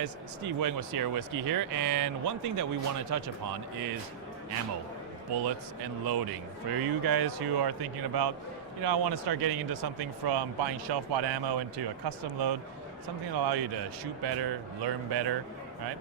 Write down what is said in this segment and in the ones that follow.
guys, Steve Wing with Sierra Whisky here, and one thing that we want to touch upon is ammo, bullets, and loading. For you guys who are thinking about, I want to start getting into something from buying shelf-bought ammo into a custom load, something that allows you to shoot better, learn better, right?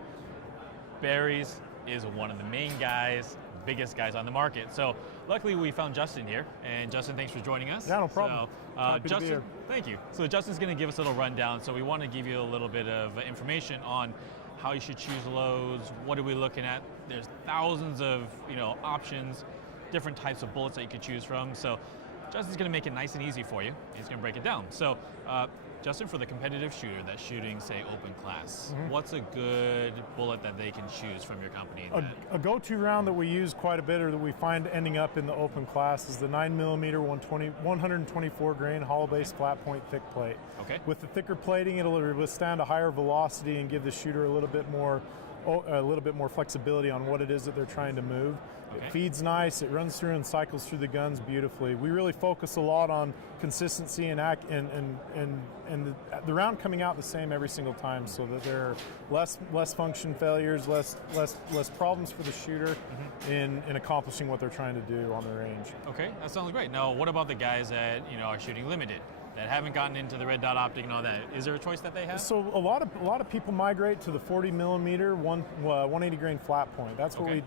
Barry's is one of the main guys, biggest guys on the market. So luckily we found Justin here, and Justin, thanks for joining us. Yeah, no problem. So, Justin, thank you. So Justin's going to give us a little rundown. So we want to give you a little bit of information on how you should choose loads. What are we looking at? There's thousands of options, different types of bullets that you could choose from. So Justin's going to make it nice and easy for you. He's going to break it down. So Justin, for the competitive shooter that's shooting, say, open class, what's a good bullet that they can choose from your company? A go-to round that we use quite a bit, or that we find ending up in the open class, is the 9mm 124 grain hollow base flat point thick plate. Okay. With the thicker plating, it'll withstand a higher velocity and give the shooter a little bit more flexibility on what it is that they're trying to move. Okay. It feeds nice, it runs through and cycles through the guns beautifully. We really focus a lot on consistency and the round coming out the same every single time, so that there are less function failures, less problems for the shooter in accomplishing what they're trying to do on the range. Okay, that sounds great. Now, what about the guys that are shooting limited, that haven't gotten into the red dot optic and all that? Is there a choice that they have? So a lot of people migrate to the 40mm 180 grain flat point. That's what we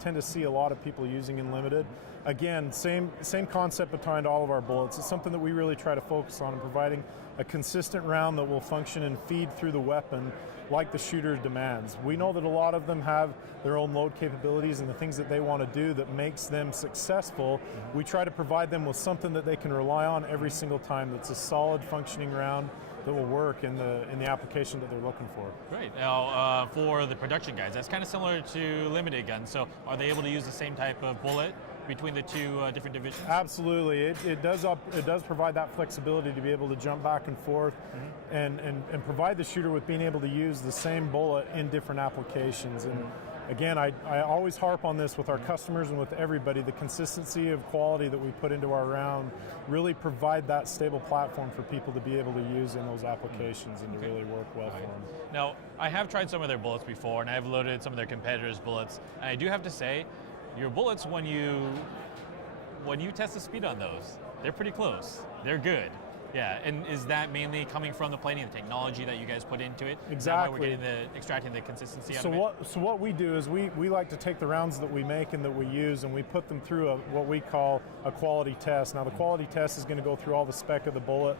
tend to see a lot of people using in limited. Again, same concept behind all of our bullets. It's something that we really try to focus on, providing a consistent round that will function and feed through the weapon like the shooter demands. We know that a lot of them have their own load capabilities and the things that they want to do that makes them successful. We try to provide them with something that they can rely on every single time, that's a solid functioning round that will work in the application that they're looking for. Great. Now, for the production guys, that's kind of similar to limited guns. So are they able to use the same type of bullet between the two different divisions? Absolutely. It does provide that flexibility to be able to jump back and forth and provide the shooter with being able to use the same bullet in different applications. And again, I always harp on this with our customers and with everybody. The consistency of quality that we put into our round really provide that stable platform for people to be able to use in those applications and to really work well for them. Now, I have tried some of their bullets before, and I've loaded some of their competitors' bullets. And I do have to say, your bullets, when you test the speed on those, they're pretty close. They're good. Yeah, and is that mainly coming from the plating, the technology that you guys put into it? Exactly. Is that why we're extracting the consistency out of it? So what we do is we like to take the rounds that we make and that we use, and we put them through what we call a quality test. Now, the quality test is going to go through all the spec of the bullet,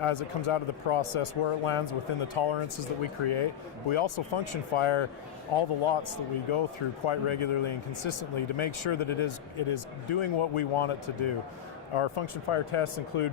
as it comes out of the process, where it lands within the tolerances that we create. We also function fire all the lots that we go through quite regularly and consistently to make sure that it is doing what we want it to do. Our function fire tests include,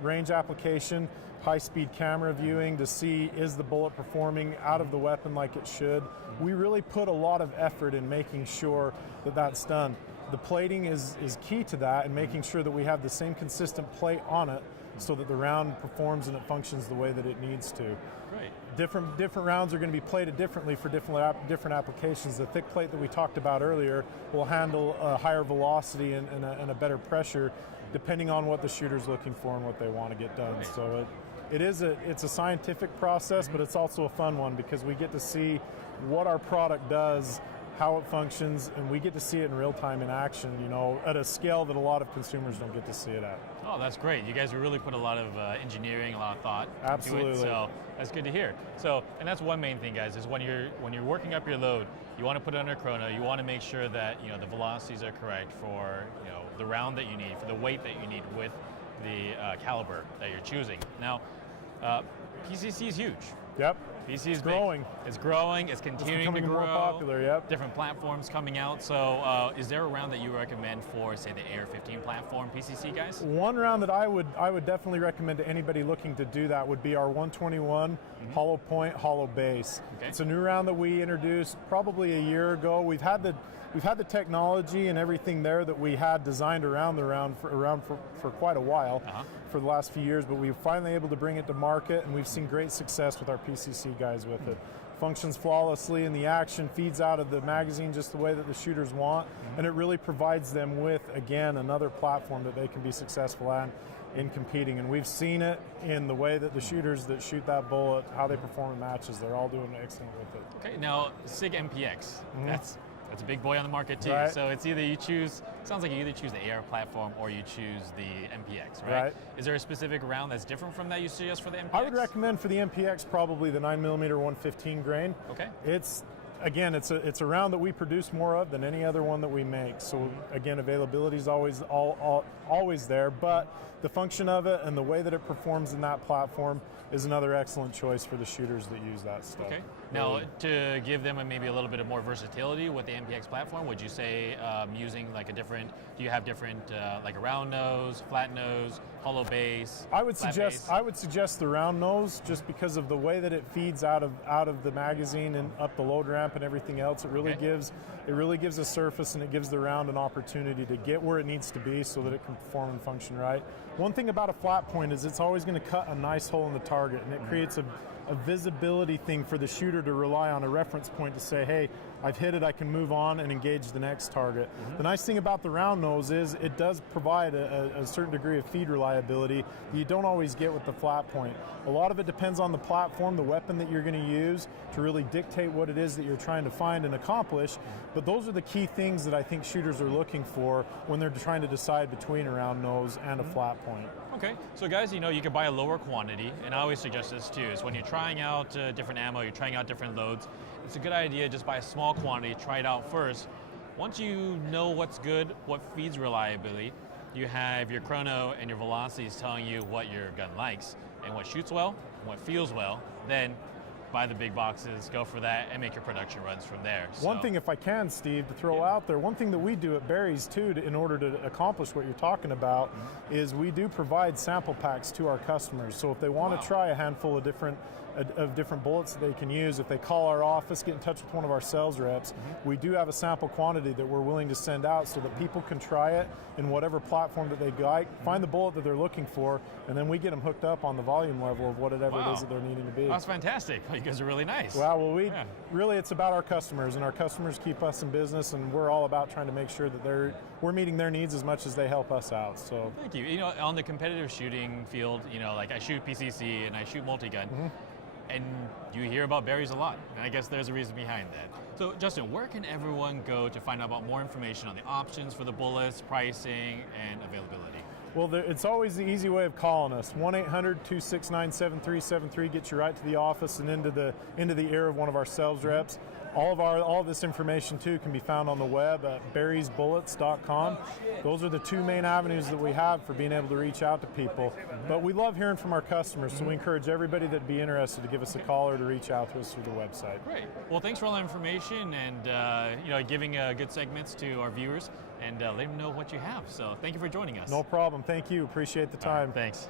range application, high-speed camera viewing to see is the bullet performing out of the weapon like it should. We really put a lot of effort in making sure that that's done. The plating is key to that, and making sure that we have the same consistent plate on it so that the round performs and it functions the way that it needs to. Right. Different rounds are going to be plated differently for different applications. The thick plate that we talked about earlier will handle a higher velocity and a better pressure depending on what the shooter's looking for and what they want to get done. Right. So it's a scientific process, but it's also a fun one because we get to see what our product does, how it functions, and we get to see it in real time in action, at a scale that a lot of consumers don't get to see it at. Oh, that's great. You guys really put a lot of engineering, a lot of thought Absolutely. into it, so that's good to hear. So, and that's one main thing, guys, is when you're working up your load, you want to put it under chrono, you want to make sure that the velocities are correct for the round that you need, for the weight that you need with the caliber that you're choosing. Now, PCC is huge. Yep. PC is growing. It's growing. It's continuing to grow. More popular. Yep. Different platforms coming out. So, is there a round that you recommend for, say, the AR-15 platform PCC guys? One round that I would definitely recommend to anybody looking to do that would be our 121 hollow point hollow base. Okay. It's a new round that we introduced probably a year ago. We've had the technology and everything there that we had designed around the round for quite a while, for the last few years, but we were finally able to bring it to market, and we've seen great success with our PCC guys with it. functions flawlessly, and the action feeds out of the magazine just the way that the shooters want, and it really provides them with, again, another platform that they can be successful at in competing. And we've seen it in the way that the shooters that shoot that bullet, how they perform in matches. They're all doing excellent with it. Okay, now SIG MPX, that's a big boy on the market too. Right. So it's either you choose, sounds like you either choose the AR platform or you choose the MPX, right? Is there a specific round that's different from that you suggest for the MPX? I would recommend for the MPX probably the 9mm 115 grain. Okay. It's a round that we produce more of than any other one that we make. So again, availability is always there, but the function of it and the way that it performs in that platform is another excellent choice for the shooters that use that stuff. Okay. Now, to give them maybe a little bit of more versatility with the MPX platform, would you say using like do you have different like a round nose, flat nose, hollow base? I would suggest the round nose, just because of the way that it feeds out of the magazine and up the load ramp and everything else. It really gives a surface, and it gives the round an opportunity to get where it needs to be so that it can perform and function right. One thing about a flat point is it's always going to cut a nice hole in the target, and it creates a visibility thing for the shooter to rely on, a reference point to say, hey, I've hit it, I can move on and engage the next target. The nice thing about the round nose is it does provide a certain degree of feed reliability that you don't always get with the flat point. A lot of it depends on the platform, the weapon that you're going to use to really dictate what it is that you're trying to find and accomplish, but those are the key things that I think shooters are looking for when they're trying to decide between a round nose and a flat point. Okay, so guys, you can buy a lower quantity, and I always suggest this too, is when you're trying out different ammo, you're trying out different loads, it's a good idea just buy a small quantity, try it out first. Once you know what's good, what feeds reliability, you have your chrono and your velocities telling you what your gun likes, and what shoots well, and what feels well, then buy the big boxes, go for that, and make your production runs from there. One thing, if I can, Steve, to throw out there, one thing that we do at Barry's too, in order to accomplish what you're talking about, is we do provide sample packs to our customers. So if they want to try a handful of different bullets that they can use, if they call our office, get in touch with one of our sales reps, we do have a sample quantity that we're willing to send out so that people can try it in whatever platform that they like, find the bullet that they're looking for, and then we get them hooked up on the volume level of whatever it is that they're needing to be. That's fantastic. You guys are really nice. Well, really, it's about our customers, and our customers keep us in business, and we're all about trying to make sure that we're meeting their needs as much as they help us out. So thank you. On the competitive shooting field, like I shoot PCC and I shoot multi-gun, and you hear about Barry's a lot, and I guess there's a reason behind that. So Justin, where can everyone go to find out about more information on the options for the bullets, pricing, and availability? Well, it's always the easy way of calling us. 1-800-269-7373 gets you right to the office and into the ear of one of our sales reps. All of this information too can be found on the web at barrysbullets.com. Those are the two main avenues that we have for being able to reach out to people. But we love hearing from our customers, so we encourage everybody that'd be interested to give us a call or to reach out to us through the website. Great. Well, thanks for all that information and giving good segments to our viewers, and let them know what you have. So thank you for joining us. No problem. Thank you. Appreciate the time. Thanks.